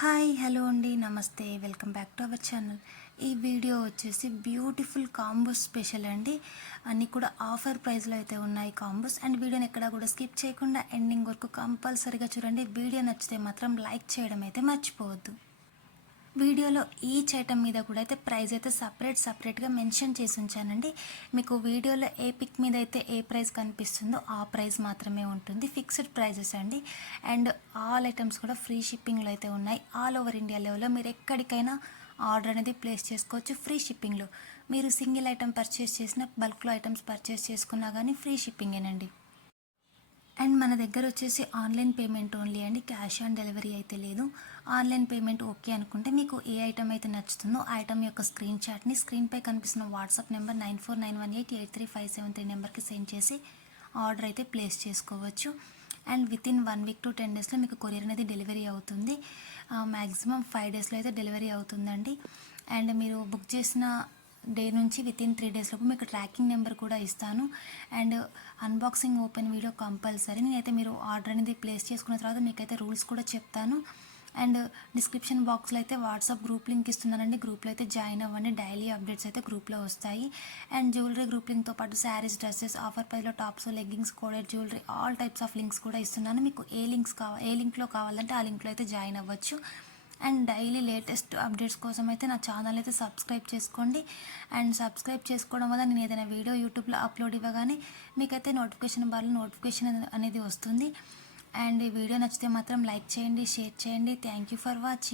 Hi hello అండి నమస్తే welcome back to our channel. ఈ వీడియో వచ్చేసి బ్యూటిఫుల్ కాంబోస్ స్పెషల్ అండి. అన్నీ కూడా ఆఫర్ ప్రైస్లో అయితే ఉన్నాయి కాంబోస్. అండ్ వీడియోని ఎక్కడా కూడా స్కిప్ చేయకుండా ఎండింగ్ వరకు కంపల్సరీగా చూడండి. వీడియో నచ్చితే మాత్రం లైక్ చేయడం అయితే మర్చిపోవద్దు. వీడియోలో ఈచ్ ఐటమ్ మీద కూడా అయితే ప్రైస్ అయితే సపరేట్గా మెన్షన్ చేసి ఉంచానండి. మీకు వీడియోలో ఏ పిక్ మీద అయితే ఏ ప్రైస్ కనిపిస్తుందో ఆ ప్రైస్ మాత్రమే ఉంటుంది, ఫిక్స్డ్ ప్రైజెస్ అండి. అండ్ ఆల్ ఐటమ్స్ కూడా ఫ్రీ షిప్పింగ్లో అయితే ఉన్నాయి. ఆల్ ఓవర్ ఇండియా లెవెల్లో మీరు ఎక్కడికైనా ఆర్డర్ అనేది ప్లేస్ చేసుకోవచ్చు ఫ్రీ షిప్పింగ్లో. మీరు సింగిల్ ఐటమ్ పర్చేస్ చేసిన బల్క్లో ఐటమ్స్ పర్చేస్ చేసుకున్నా కానీ ఫ్రీ షిప్పింగేనండి. అండ్ మన దగ్గర వచ్చేసి ఆన్లైన్ పేమెంట్ ఓన్లీ అండి, క్యాష్ ఆన్ డెలివరీ అయితే లేదు. ఆన్లైన్ పేమెంట్ ఓకే అనుకుంటే మీకు ఏ ఐటమ్ అయితే నచ్చుతుందో ఆ ఐటమ్ యొక్క స్క్రీన్ షాట్ని స్క్రీన్పై కనిపిస్తున్న వాట్సాప్ నెంబర్ 9491883573 నెంబర్కి సెండ్ చేసి ఆర్డర్ అయితే ప్లేస్ చేసుకోవచ్చు. అండ్ వితిన్ 1 వీక్ టు 10 డేస్లో మీకు కొరియర్ అనేది డెలివరీ అవుతుంది. మ్యాక్సిమం 5 డేస్లో అయితే డెలివరీ అవుతుందండి. అండ్ మీరు బుక్ చేసిన డే నుంచి వితిన్ 3 డేస్ లోపు మీకు ట్రాకింగ్ నెంబర్ కూడా ఇస్తాను. And unboxing open video compulsory. నేనైతే మీరు ఆర్డర్ అనేది ప్లేస్ చేసుకున్న తర్వాత మీకైతే రూల్స్ కూడా చెప్తాను. అండ్ డిస్క్రిప్షన్ బాక్స్లో అయితే వాట్సాప్ గ్రూప్ లింక్ ఇస్తున్నానండి. గ్రూప్లో అయితే జాయిన్ అవ్వండి, డైలీ అప్డేట్స్ అయితే గ్రూప్లో వస్తాయి. అండ్ జ్యువెలరీ గ్రూప్ లింక్తో పాటు శారీస్, డ్రెస్సెస్, ఆఫర్ ప్రైస్లో tops, leggings, coded jewellery, all types of links కూడా ఇస్తున్నాను. మీకు ఏ లింక్లో కావాలంటే ఆ లింక్లో అయితే జాయిన్ అవ్వచ్చు. అండ్ డైలీ లేటెస్ట్ అప్డేట్స్ కోసం అయితే నా ఛానల్ అయితే సబ్స్క్రైబ్ చేసుకోండి. అండ్ సబ్స్క్రైబ్ చేసుకోవడం వల్ల నేను ఏదైనా వీడియో యూట్యూబ్లో అప్లోడ్ ఇవ్వగానే మీకైతే నోటిఫికేషన్ అనేది వస్తుంది. అండ్ ఈ వీడియో నచ్చితే మాత్రం లైక్ చేయండి, షేర్ చేయండి. Thank you for watching.